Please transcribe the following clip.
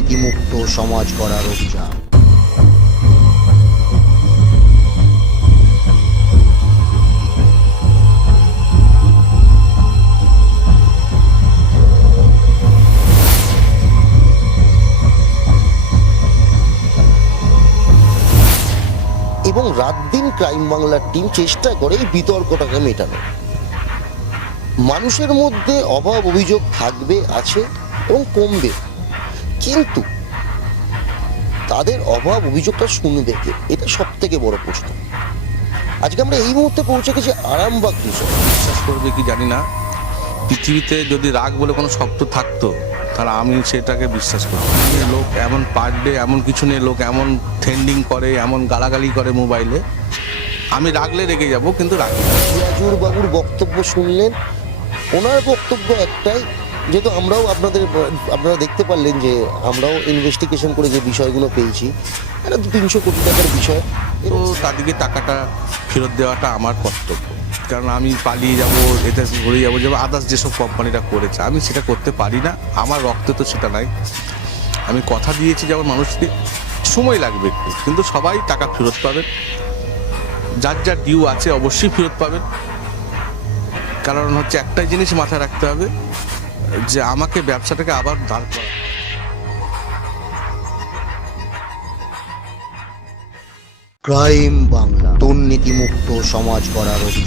দুর্নীতিমুক্ত সমাজ গড়ার অভিযান। এবং রাত দিন ক্রাইম বাংলার টিম চেষ্টা করে এই বিতর্কটাকে মেটানো। মানুষের মধ্যে অভাব অভিযোগ থাকবে, আছে এবং কমবে। কিন্তু তাদের অভাব অভিযোগটা শুনবে এটা সব থেকে বড় প্রশ্ন। আজকে আমরা এই মুহূর্তে পৌঁছে গেছি আরামবাগ রিসর্ট বিশ্বাস করবে কি জানি না? পৃথিবীতে যদি রাগ বলে কোনো শব্দ থাকতো তাহলে আমি সেটাকে বিশ্বাস করি লোক এমন পার ডে এমন কিছু নেই লোক এমন ট্রেন্ডিং করে এমন গালাগালি করে মোবাইলে। আমি রাগলে রেগে যাব কিন্তু রাগ। বাবুর বক্তব্য শুনলেন। ওনার বক্তব্য একটাই যেহেতু আমরাও আপনাদের, আপনারা দেখতে পারলেন যে আমরাও ইনভেস্টিগেশন করে যে বিষয়গুলো পেয়েছি একটা দু তিনশো কোটি টাকার বিষয়। তো তাদেরকে টাকাটা ফেরত দেওয়াটা আমার কর্তব্য। কারণ আমি পালিয়ে যাব এতে ঘুরে যাব যাব আদার্স যেসব কোম্পানিটা করেছে, আমি সেটা করতে পারি না, আমার রক্তে তো সেটা নাই। আমি কথা দিয়েছি, যেমন মানুষকে সময় লাগবে একটু, কিন্তু সবাই টাকা ফেরত পাবেন। যার যার ডিউ আছে, অবশ্যই ফেরত পাবেন। কারণ হচ্ছে একটাই জিনিস মাথায় রাখতে হবে যে আমাকে ব্যবসাটাকে আবার দাঁড় করা। ক্রাইম বাংলা দুর্নীতিমুক্ত সমাজ করার